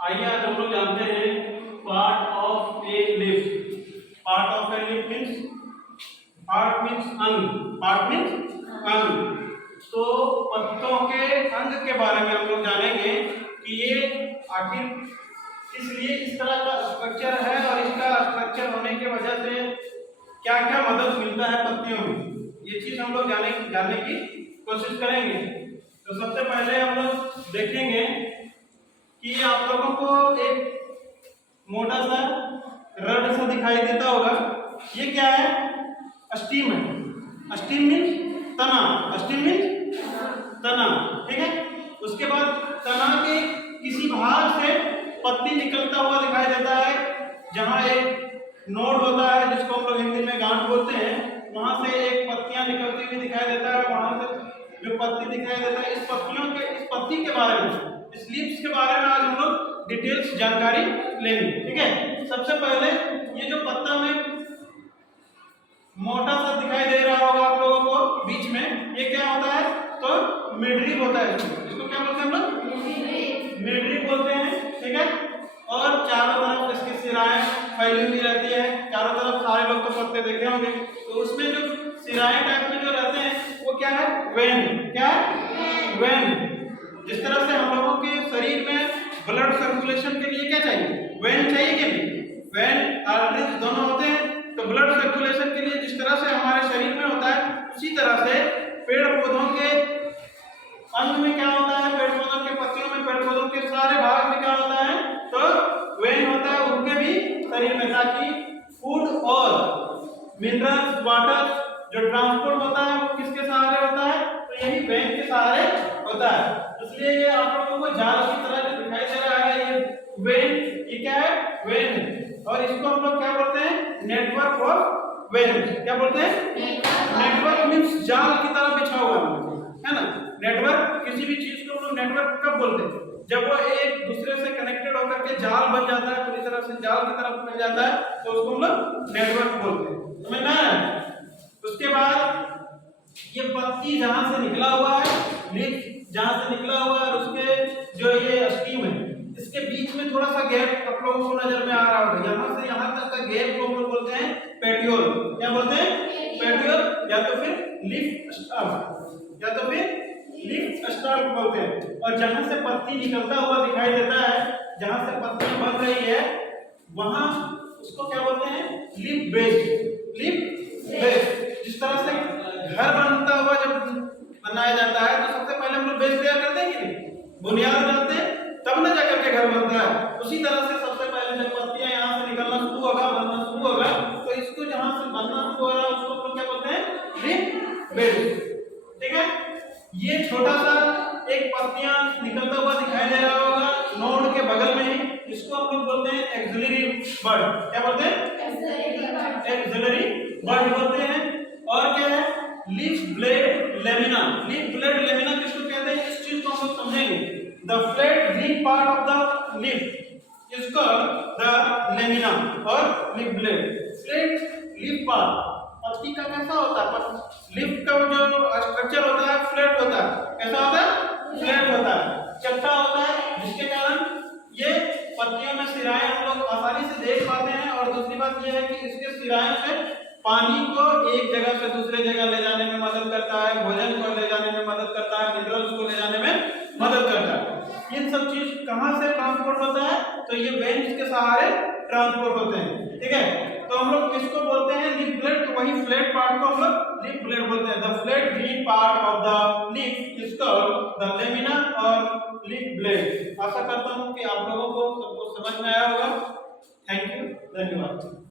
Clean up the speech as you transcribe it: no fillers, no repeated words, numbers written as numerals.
आइए आज हम लोग जानते हैं part of a leaf. Part of a leaf means part means अंग, पार्ट मीन्स अंग। तो पत्तों के अंग के बारे में हम लोग जानेंगे कि ये आखिर इसलिए इस तरह का स्ट्रक्चर है और इसका स्ट्रक्चर होने की वजह से क्या क्या मदद मिलता है पत्तियों में, ये चीज हम लोग जानने की कोशिश करेंगे। तो सबसे पहले हम लोग देखेंगे कि आप लोगों को एक मोटा सा रड सा दिखाई देता होगा। ये क्या है? स्टीम है। स्टीम मीन्स तना, स्टीम मीन्स तना, ठीक है। उसके बाद तना के किसी भाग से पत्ती निकलता हुआ दिखाई देता है, जहां एक नोड होता है जिसको हम लोग हिंदी में गांठ बोलते हैं, वहां से एक पत्तियां निकलती हुई दिखाई देता है। वहां से जो पत्ती दिखाई देता है, इस पत्ती के बारे में, इस लीव्स के बारे में आज हम लोग डिटेल्स जानकारी लेंगे, ठीक है। सबसे पहले ये जो पत्ता में मोटा सा दिखाई दे रहा होगा आप लोगों को बीच में, ये क्या होता है? तो मिडरिप होता है। इसको क्या बोलते हैं हम लोग? मिडरिप बोलते हैं, ठीक है। और चारों तरफ इसकी सिराएं फैली हुई रहती है, चारों तरफ सारे लोग तो पत्ते देखे होंगे। तो उसमें जो सिराएं टाइप में जो रहते हैं वो क्या है? वेन। क्या है? वेन। जिस तरह से हम लोगों के शरीर में ब्लड सर्कुलेशन के लिए क्या चाहिए? वेन चाहिए कि नहीं? वेन आर्टरीज दोनों होते हैं। तो ब्लड सर्कुलेशन के लिए जिस तरह से हमारे शरीर में होता है, उसी तरह से पेड़ पौधों के अंग में क्या होता है? पेड़ पौधों के पत्तियों में, पेड़ पौधों के सारे भाग में क्या होता है? तो वेन होता है उनके भी शरीर में, ताकि फूड और मिनरल्स, वाटर जो ट्रांसपोर्ट होता है वो किसके सहारे होता है? तो यही वेन के सहारे होता है। इसलिए ये आप लोगों को जाल की तरह जो दिखाई दे रहा है, ये वेन, ये क्या है? वेन है। और इसको हम लोग क्या बोलते हैं? Network of when. क्या बोलते हैं? नेटवर्क मीन्स जाल की तरह बिछा हुआ है ना। नेटवर्क, किसी भी चीज को हम लोग नेटवर्क कब बोलते हैं? जब वो एक दूसरे से कनेक्टेड होकर के जाल बन जाता है, पूरी तरह से जाल की तरफ बन जाता है, तो उसको हम लोग नेटवर्क बोलते हैं। समझ में आया? उसके बाद ये पत्ती जहां से निकला हुआ है, लीफ जहां से निकला हुआ है, उसके जो ये स्टीम है, इसके बीच में थोड़ा सा गैप आप लोगों को नजर में आ रहा होगा। यहां से यहां तक का गैप को हम लोग बोलते हैं पेट्यूल। क्या बोलते हैं? पेट्यूल, या तो फिर लीफ स्टॉक, या तो फिर लीफ स्टॉक बोलते हैं। और जहां से पत्ती निकलता हुआ दिखाई देता है, जहां से पत्ती बन रही है, वहां उसको क्या बोलते हैं? Leaf base. Leaf base. जिस तरह से घर बनता हुआ जब बनाया जाता है, तो सबसे पहले हम लोग बेस तैयार करते हैं कि नहीं? बुनियाद बनाते हैं, तब न जाकर के घर बनता है। उसी तरह से सबसे पहले जब पत्तियां यहाँ से निकलना शुरू होगा, बनना शुरू होगा, तो इसको जहां से बनना शुरू हो रहा है उसको हम क्या बोलते हैं? लीफ बेस, ठीक है। ये छोटा सा एक पत्तियां निकलता हुआ दिखाई दे रहा होगा नोड के बगल में ही, इसको हम लोग बोलते हैं एक्सिलरी बड। क्या बोलते हैं? एक्सिलरी बड बोलते हैं। और क्या है? Leaf blade lamina. Leaf blade lamina किसको कहते हैं? इस चीज को हम लोग समझेंगे। The flat green part of the leaf is called the lamina और leaf blade. Flat leaf part पत्ती का कैसा होता है? लीफ का जो स्ट्रक्चर होता है फ्लैट होता है। कैसा होता है? फ्लैट होता है, चपटा होता है, जिसके कारण ये पत्तियों में सिराएं हम लोग आसानी से देख पाते हैं। और दूसरी बात यह है कि इसके सिराएं से पानी को एक जगह से दूसरे जगह ले जाने में मदद करता है, भोजन को ले जाने में मदद करता है, मिनरल्स को ले जाने में मदद करता है। इन सब चीज कहां से ट्रांसपोर्ट होता है? तो ये वेन्स के सहारे ट्रांसपोर्ट होते हैं, ठीक है। तो हम लोग किसको बोलते हैं? Leaf blade. तो वही फ्लैट पार्ट को हम लोग लीफ ब्लेड बोलते हैं। The flat green part of the leaf is called the lamina और लीफ ब्लेड। आशा करता हूं कि आप लोगों को सबको समझ में आया होगा। थैंक यू, धन्यवाद।